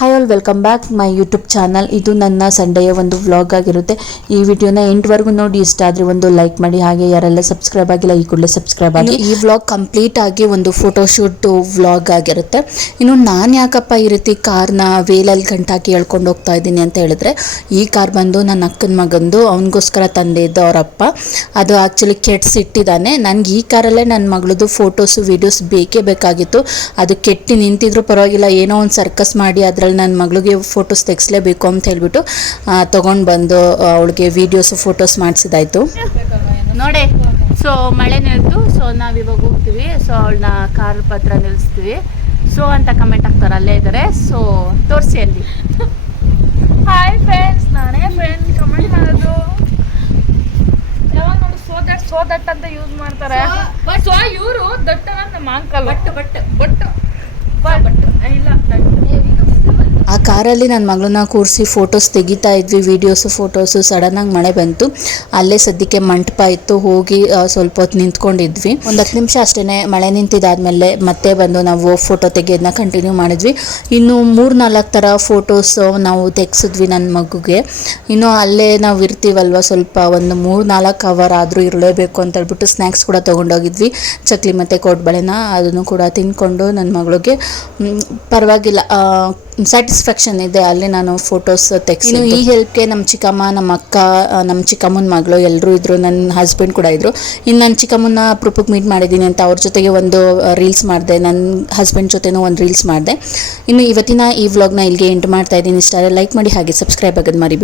Hi all welcome back my YouTube channel. ಇದು ನನ್ನ ಸಂಡೆಯ ಒಂದು ವ್ಲಾಗ್ ಆಗಿರುತ್ತೆ. ಈ ವಿಡಿಯೋನ ಎಂಟ್ವರೆಗೂ ನೋಡಿ ಇಷ್ಟ ಆದರೆ ಒಂದು ಲೈಕ್ ಮಾಡಿ, ಹಾಗೆ ಯಾರೆಲ್ಲ ಸಬ್ಸ್ಕ್ರೈಬ್ ಆಗಿಲ್ಲ ಈ ಕೂಡಲೇ ಸಬ್ಸ್ಕ್ರೈಬ್ ಆಗಿ. ಈ ವ್ಲಾಗ್ ಕಂಪ್ಲೀಟ್ ಆಗಿ ಒಂದು ಫೋಟೋಶೂಟ್ ವ್ಲಾಗ್ ಆಗಿರುತ್ತೆ. ಇನ್ನು ನಾನು ಯಾಕಪ್ಪ ಈ ರೀತಿ ಕಾರ್ನ ವೇಲಲ್ಲಿ ಗಂಟಾಕಿ ಎಳ್ಕೊಂಡು ಹೋಗ್ತಾ ಇದ್ದೀನಿ ಅಂತ ಹೇಳಿದ್ರೆ, ಈ ಕಾರ್ ಬಂದು ನನ್ನ ಅಕ್ಕನ ಮಗಂದು, ಅವನಿಗೋಸ್ಕರ ತಂದಿದ್ದು ಅವರಪ್ಪ. ಅದು ಆ್ಯಕ್ಚುಲಿ ಕೆಡ್ಸಿಟ್ಟಿದ್ದಾನೆ. ನನಗೆ ಈ ಕಾರಲ್ಲೇ ನನ್ನ ಮಗಳದು ಫೋಟೋಸು ವೀಡಿಯೋಸ್ ಬೇಕೇ ಬೇಕಾಗಿತ್ತು. ಅದು ಕೆಟ್ಟಿ ನಿಂತಿದ್ರು ಪರವಾಗಿಲ್ಲ, ಏನೋ ಒಂದು ಸರ್ಕಸ್ ಮಾಡಿ ಅದರಲ್ಲಿ ನನ್ನ ಮಗಳಿಗೆ ಫೋಟೋಸ್ ತೆಗಿಸ್ಲೇಬೇಕು ಅಂತ ಹೇಳ್ಬಿಟ್ಟು ತೊಗೊಂಡು ಬಂದು ಅವಳಿಗೆ ವೀಡಿಯೋಸು ಫೋಟೋಸ್ ಮಾಡಿಸಿದಾಯ್ತು ನೋಡಿ. ಸೊ ಮಳೆ ನಿಲ್ತು. ಸೊ ನಾವಿವಾಗ ಹೋಗ್ತೀವಿ. ಸೊ ಅವಳನ್ನ ಕಾರ್ ಪತ್ರ ನಿಲ್ಲಿಸ್ತೀವಿ. ಸೊ ಅಂತ ಕಮೆಂಟ್ ಹಾಕ್ತಾರೆ, ಅಲ್ಲೇ ಇದ್ದಾರೆ. ಸೊ ತೋರಿಸಿ ಅಲ್ಲಿ. ಹಾಯ್ ಫ್ರೆಂಡ್ಸ್, ನಾನೇ ಫ್ರೆಂಡ್ ಕಮೆಂಟ್ ಮಾಡೋದು. ಯಾವಾಗ ನೋಡಿ ಸೋ ದಟ್ ಅಂತ ಯೂಸ್ ಮಾಡ್ತಾರೆ. ಸೊ ಇವರು ದಟ್ಟ ನಮ್ಮ ಅಂಕಲ್ ಬಟ್ ಇಲ್ಲ. ಆ ಕಾರಲ್ಲಿ ನನ್ನ ಮಗಳನ್ನ ಕೂರಿಸಿ ಫೋಟೋಸ್ ತೆಗಿತಾ ಇದ್ವಿ, ವೀಡಿಯೋಸು ಫೋಟೋಸು. ಸಡನ್ನಾಗಿ ಮಳೆ ಬಂತು. ಅಲ್ಲೇ ಸದ್ಯಕ್ಕೆ ಮಂಟಪ ಇತ್ತು, ಹೋಗಿ ಸ್ವಲ್ಪ ಹೊತ್ತು ನಿಂತ್ಕೊಂಡಿದ್ವಿ. ಒಂದು 10 ನಿಮಿಷ ಅಷ್ಟೇ. ಮಳೆ ನಿಂತಿದ್ದಾದ್ಮೇಲೆ ಮತ್ತೆ ಬಂದು ನಾವು ಫೋಟೋ ತೆಗೆಯೋದನ್ನ ಕಂಟಿನ್ಯೂ ಮಾಡಿದ್ವಿ. ಇನ್ನು 3-4 ಥರ ಫೋಟೋಸ್ ನಾವು ತೆಗ್ಸಿದ್ವಿ ನನ್ನ ಮಗುಗೆ. ಇನ್ನು ಅಲ್ಲೇ ನಾವು ಇರ್ತೀವಲ್ವ, ಸ್ವಲ್ಪ ಒಂದು 3-4 ಅವರ್ ಆದರೂ ಇರಲೇಬೇಕು ಅಂತ ಹೇಳ್ಬಿಟ್ಟು ಸ್ನ್ಯಾಕ್ಸ್ ಕೂಡ ತೊಗೊಂಡೋಗಿದ್ವಿ. ಚಕ್ಲಿ ಮತ್ತು ಕೋಡ್ಬಳೆನ ಅದನ್ನು ಕೂಡ ತಿಂದ್ಕೊಂಡು ನನ್ನ ಮಗಳಿಗೆ ಪರವಾಗಿಲ್ಲ ಸ್ಯಾಟಿಸ್ಫ್ಯಾಕ್ಷನ್ ಇದೆ. ಅಲ್ಲಿ ನಾನು ಫೋಟೋಸ್ ತೆಗ್ಸಿ. ಈ ಹೆಲ್ಪ್ಗೆ ನಮ್ಮ ಚಿಕ್ಕಮ್ಮ, ನಮ್ಮ ಅಕ್ಕ, ನಮ್ಮ ಚಿಕ್ಕಮ್ಮನ ಮಗಳು ಎಲ್ಲರೂ ಇದ್ರು. ನನ್ನ ಹಸ್ಬೆಂಡ್ ಕೂಡ ಇದ್ರು. ಇನ್ನು ನನ್ನ ಚಿಕ್ಕಮ್ಮನ ಅಪರೂಪಕ್ಕೆ ಮೀಟ್ ಮಾಡಿದ್ದೀನಿ ಅಂತ ಅವ್ರ ಜೊತೆಗೆ ಒಂದು ರೀಲ್ಸ್ ಮಾಡಿದೆ. ನನ್ನ ಹಸ್ಬೆಂಡ್ ಜೊತೆನೂ ಒಂದು ರೀಲ್ಸ್ ಮಾಡಿದೆ. ಇನ್ನು ಇವತ್ತಿನ ಈ ವ್ಲಾಗ್ನ ಇಲ್ಲಿಗೆ ಎಂಡ್ ಮಾಡ್ತಾ ಇದ್ದೀನಿ. ಇಷ್ಟ ಲೈಕ್ ಮಾಡಿ, ಹಾಗೆ ಸಬ್ಸ್ಕ್ರೈಬ್ ಆಗೋದು ಮರಿಬೇಡಿ.